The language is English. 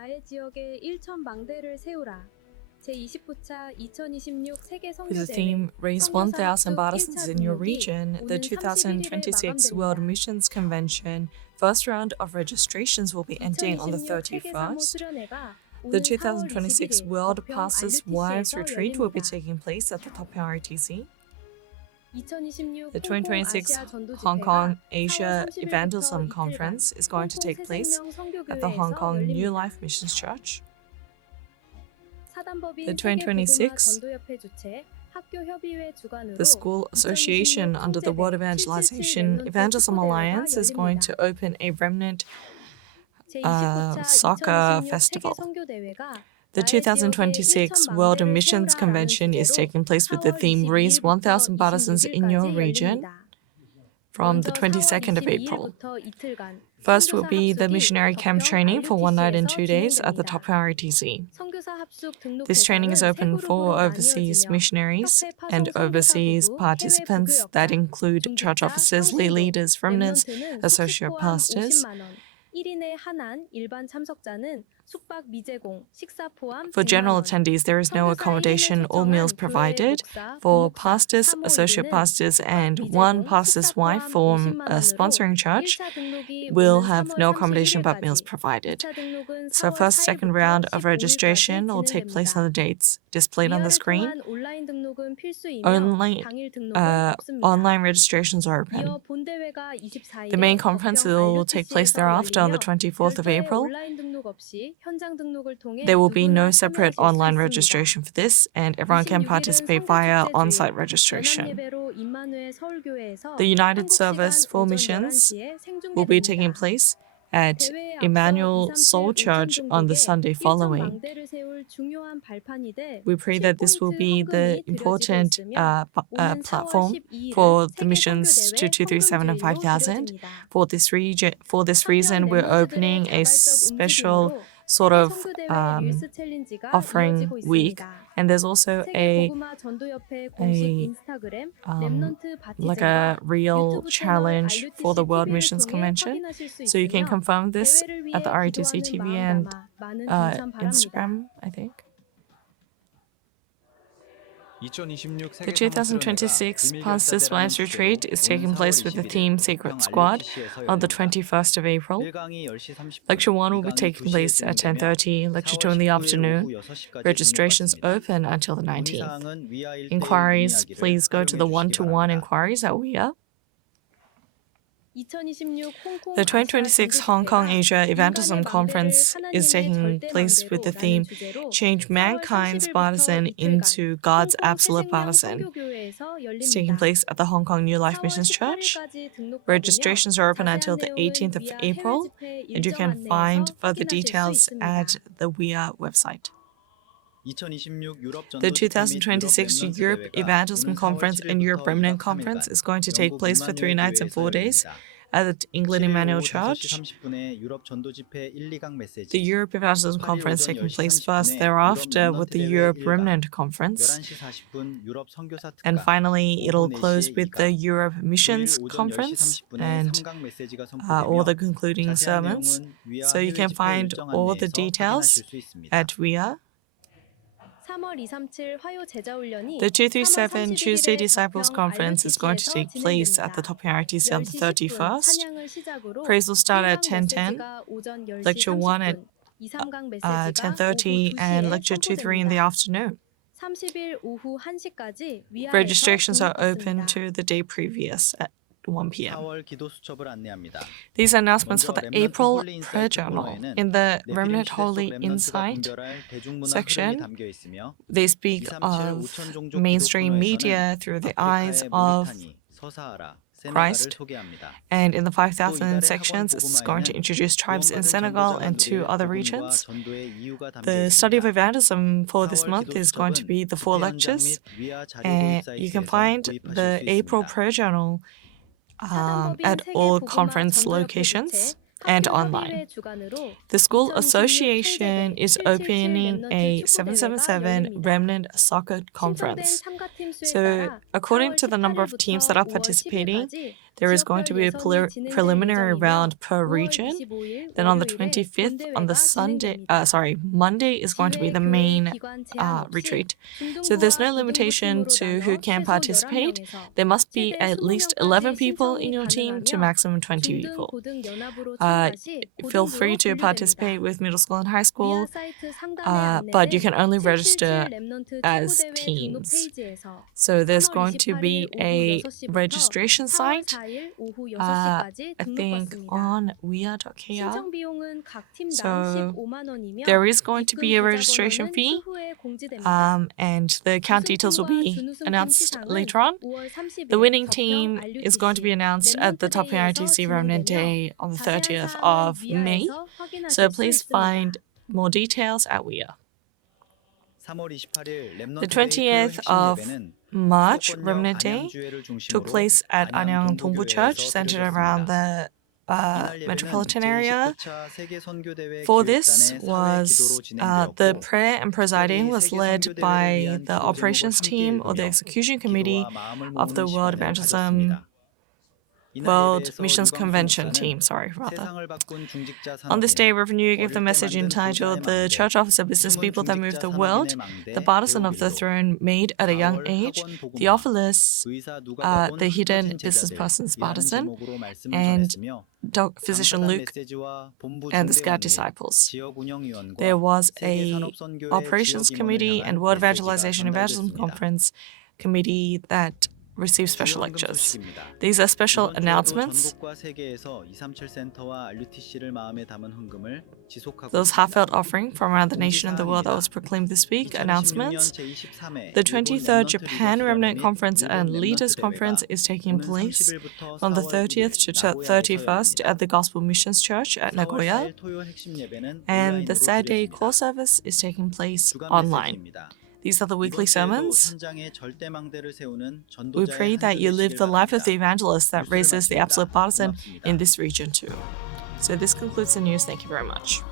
나의 지역에 1,000망대를 세우라. 제20호차 2026 세계 With the 선교대회 theme Raise 1,000 partisans in your region, the 오는 2026 World Missions Convention first round of registrations will be ending on the 31st. The 2026 World Pastors Wives Retreat will be taking place at the Top RTC. The 2026 Hong Kong Asia Evangelism Conference is going to take place at the Hong Kong New Life Missions Church. The 2026 The School Association under the World Evangelism Alliance is going to open a remnant soccer festival. The 2026 World Missions Convention is taking place with the theme Raise 1,000 partisans in your region from the 22nd of April. First will be the missionary camp training for 1 night and 2 days at the Top RTC. This training is open for overseas missionaries and overseas participants that include church officers, lay leaders, remnants, associate pastors. For general attendees, there is no accommodation or meals provided. For pastors, associate pastors, and one pastor's wife from a sponsoring church will have no accommodation but meals provided. So first, second round of registration will take place on the dates displayed on the screen. Online registrations are open. The main conference will take place thereafter on the 24th of April. There will be no separate online registration for this, and everyone can participate via on-site registration. The United Service for Missions will be taking place at Emmanuel Seoul Church on the Sunday following. We pray that this will be the important platform for the missions to 237 and 5,000. For this reason, we're opening a special sort of offering week, and there's also like a real challenge for the World Missions Convention. So you can confirm this at the RTC TV and Instagram, I think. The 2026 Pastors' Wives Retreat is taking place with the theme Secret Squad on the 21st of April. Lecture 1 will be taking place at 10:30, Lecture 2 in the afternoon. Registrations open until the 19th. Inquiries, please go to the one-to-one inquiries at WIA. The 2026 Hong Kong Asia Evangelism Conference is taking place with the theme Change Mankind's Partisan into God's Absolute Partisan. It's taking place at the Hong Kong New Life Missions Church. Registrations are open until the 18th of April, and you can find further details at the WIA website. The 2026 Europe Evangelism Conference and Europe Remnant Conference is going to take place for 3 nights and 4 days at the England Emmanuel Church. The Europe Evangelism Conference taking place first, thereafter with the Europe Remnant Conference. And finally, it'll close with the Europe Missions Conference and all the concluding sermons. So you can find all the details at WIA. The 237 Tuesday Disciples Conference is going to take place at the Top RTC on the 31st. Praise will start at 10:10, Lecture 1 at 10:30, and Lecture 2-3 in the afternoon. Registrations are open to the day previous at 1 p.m. These announcements for the April Prayer Journal. In the Remnant Holy Insight section, they speak of mainstream media through the eyes of Christ. And in the 5,000 sections, it's going to introduce tribes in Senegal and 2 other regions. The study of evangelism for this month is going to be the 4 lectures. And you can find the April Prayer Journal at all conference locations and online. The School Association is opening a 777 Remnant Soccer Conference. So according to the number of teams that are participating, There is going to be a preliminary round per region. Then on the 25th, on the Monday is going to be the main retreat. So there's no limitation to who can participate. There must be at least 11 people in your team to maximum 20 people. Feel free to participate with middle school and high school, but you can only register as teams. So there's going to be a registration site, I think on weir.kr. So there is going to be a registration fee, and the account details will be announced later on. The winning team is going to be announced at the Top IRTC Remnant Day on the 30th of May. So please find more details at WEA. The 28th of March, Remnant Day, took place at Anyang Dongbu Church, centered around the metropolitan area. For this was the prayer and presiding was led by the operations team or the execution committee of the World Missions Convention team, On this day, Revenue gave the message entitled "The Church Officer Business People That Move the World, the Partisan of the Throne Made at a Young Age, Theophilus, the Hidden Business Person's Partisan, and Physician Luke, and the Scout Disciples." There was a Operations Committee and World Evangelism Conference Committee that receive special lectures. These are special announcements. Those heartfelt offering from around the nation and the world that was proclaimed this week, announcements. The 23rd Japan Remnant Conference and Leaders Conference is taking place from the 30th to 31st at the Gospel Missions Church at Nagoya, and the Saturday core service is taking place online. These are the weekly sermons. We pray that you live the life of the evangelist that raises the absolute partisan in this region too. So this concludes the news. Thank you very much.